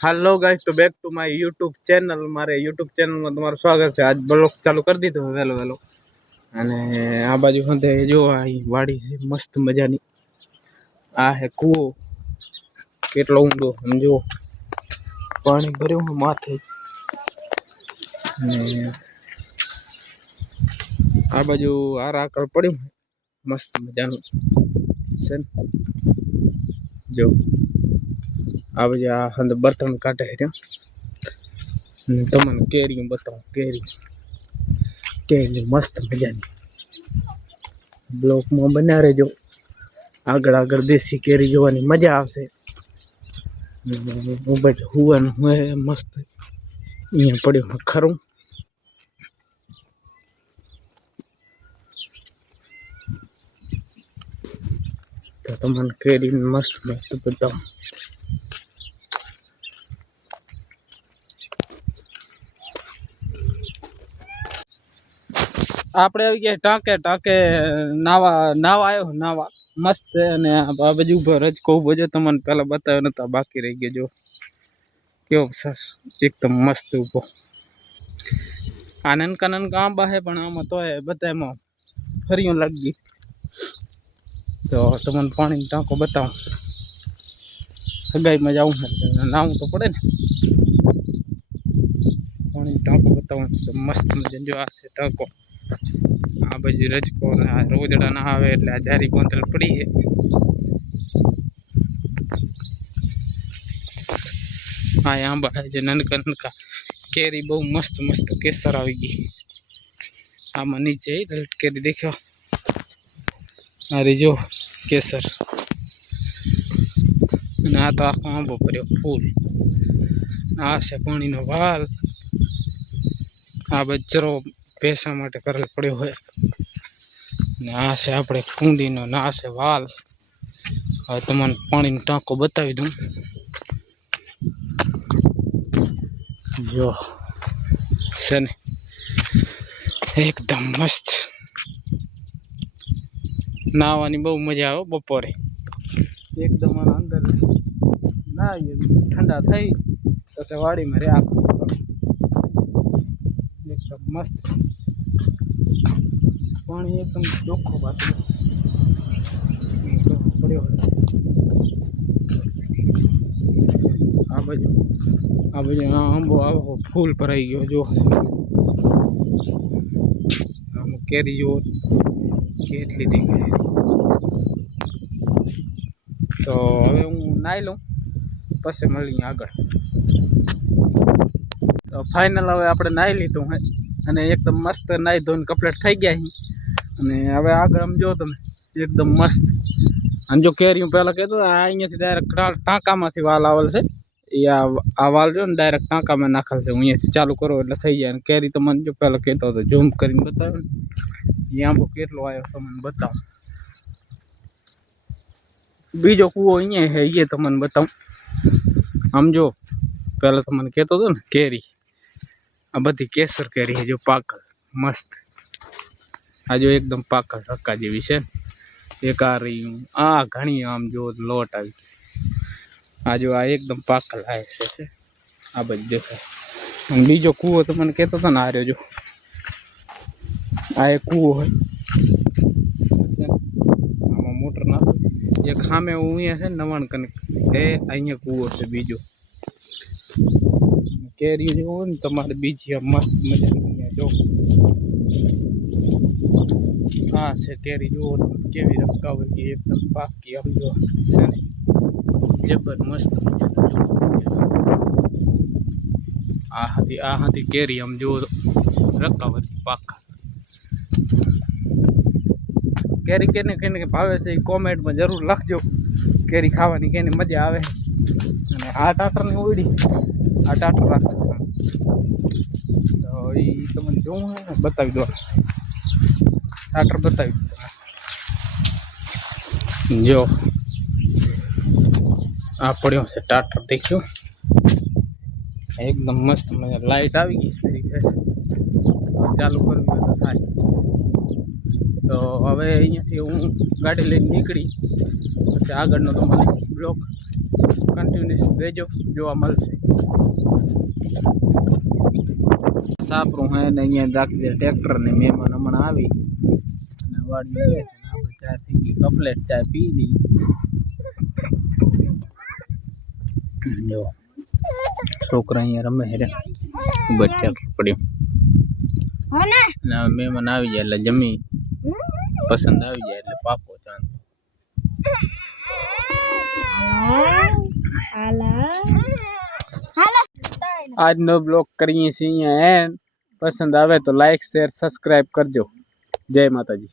Hello guys, तो back to my YouTube channel. मारे YouTube channel में तुम्हाરું સ્વાગત છે। આજ બ્લોગ ચાલુ કરી દીધો વેલો અને આ બાજુ હંધે જો આ વાડી છે મસ્ત મજાની। આ હે કૂવો, કેટલો ઊંડો સમજો, પાણી ભર્યું છે માથે। અને આ બાજુ આ રાકળ પડ્યું મસ્ત મજાનું છે જો। આ બાજુ આ હંધે બર્તન કાઢે છે। તમને કેરી बताऊं, केरी मस्त मजानी ब्लॉक में बना रहे। आगळ आगळ देसी केरी जोवानी मजा आवशे। हुવાનું હોય મસ્ત અહીંયા પડ્યું ખરું। તો તમને કેરી મસ્ત મસ્ત બતાવું। આપણે આવી ગયા ટાંકે। ટાંકે નાવા આવ્યો નાવા મસ્ત છે। અને આ બાજુ ઉભો રજકો ઉભો છે, તમને પહેલા બતાવ્યો નતો, બાકી રહી ગયો જો કેવો સરસ એકદમ મસ્ત ઉભો। આ નનકા નનકા આંબા છે, પણ આમાં તો બધામાં ફરીઓ લાગી ગઈ। તો તમને પાણીનો ટાંકો બતાવું। સગાઈમાં જવું છે, નાવું તો પડે ને। પાણીનો ટાંકો બતાવું તો મસ્ત મજા જો આ છે ટાંકો। આ બાજુ રજકો ને આ રોજડા ના આવે એટલે આ જારી બોતલ પડી છે। આ આંબા છે જે નનકા નનકા, કેરી બહુ મસ્ત મસ્ત કેસર આવી ગઈ। આમાં નીચે કેરી દેખ્યો, આ રહી જો કેસર। અને આ તો આખો આંબો પડ્યો ફૂલ। આ છે પાણીનો વાલ। આ બચરો ભેંસા માટે કરેલ પડ્યો હોય। ને આ છે આપણે કુંડીનો, ને આ છે વાલ। હવે તમને પાણીનો ટાંકો બતાવી દઉં જો છે ને એકદમ મસ્ત। નાહવાની બહુ મજા આવે બપોરે। એકદમ અંદર નાહીએ ઠંડા થઈ પછી વાડીમાં રહ્યા એકદમ મસ્ત પાણી, એકદમ ચોખ્ખો પાછું પડ્યો હોય। આ બાજુ આંબો આવો ફૂલ ભરાઈ ગયો જો। આમાં કેરી જો કેટલી દેખાય। તો હવે હું નાહી લઉં, પછી મળીએ આગળ। તો ફાઇનલ હવે આપણે નાહી લીધું હે અને એકદમ મસ્ત નાહી ધોઈને કમ્પ્લીટ થઈ ગયા છે। અને હવે આગળ આમ જો તમે એકદમ મસ્ત। અને જો કેરી હું પહેલાં કહેતો અહીંયાથી ડાયરેક્ટ ટાંકામાંથી વાલ આવેલ છે। એ આ વાલ જો ને ડાયરેક્ટ ટાંકામાં નાખેલ છે। હું અહીંયાથી ચાલુ કરો એટલે થઈ જાય। અને કેરી તો મને જો પહેલાં કહેતો હતો ઝૂમ કરીને બતાવ્યો ને, એ આંબો કેટલો આવ્યો તમને બતાવો। બીજો કૂવો અહીંયા છે, એ તમને બતાવું। આમ જો પહેલાં તમને કહેતો હતો ને કેરી, આ બધી કેસર કેરી છે જો પાકલ મસ્ત। આ જો એકદમ પાકલ હક્કા જેવી છે। એક આ રહી, આ ઘણી આમ જો લોટ આવી। આ જો આ એકદમ પાકલ આવે છે, આ બધી દેખાય। અને બીજો કૂવો તો મને કહેતો હતો ને, આ રહ્યો જો, આ એક કૂવો હોય, આમાં મોટર નાખો। એક સામે અહીંયા છે નવાણ કનેક એ અહીંયા કૂવો છે બીજો। કેરી જેવો હોય ને તમારે બીજી આ મસ્ત મજાની જો। આ છે કેરી જુઓ કેવી રકાવર ગઈ, એકદમ પાકી આમ જો છે ને જબર મસ્ત મજાની। આ હતી કેરી આમ જો રકાવર પાકા। કેરી કેને કેને ભાવે છે એ કોમેન્ટમાં જરૂર લખજો। કેરી ખાવાની કેને મજા આવે। અને આ ટાટરની ઉડી, આ ટાટર રાખજો તો એ તમને જોવું હોય ને બતાવી દો। ટાટર બતાવી દો જો, આ પડ્યો છે ટાટર દેખ્યો, એકદમ મસ્ત મજા। લાઈટ આવી ગઈ છે, ચાલુ કરવી હોય તો થાય। તો હવે અહીંયાથી હું ગાડી લઈને નીકળી, પછી આગળનો તમને બ્લોક કન્ટિન્યુઅસ રહેજો, જોવા મળશે. સાપરું હે ને અહીંયા રાખી દે ટ્રેક્ટર ને મહેમાન હમણાં આવી અને વાડી આપણે ચા થઈ ગઈ કમ્પ્લેટ, ચા પી લી. જો છોકરા અહીંયા રમે છે, ઉપર ટ્રેક્ટર પડ્યું ને મહેમાન આવી જાય એટલે જમી પસંદ આવી જાય એટલે પાકો ચાંદ. આજનો બ્લોગ કરીએ છીએ અહીંયા એન્ડ. પસંદ આવે તો લાઈક શેર સબસ્ક્રાઈબ કરજો. જય માતાજી.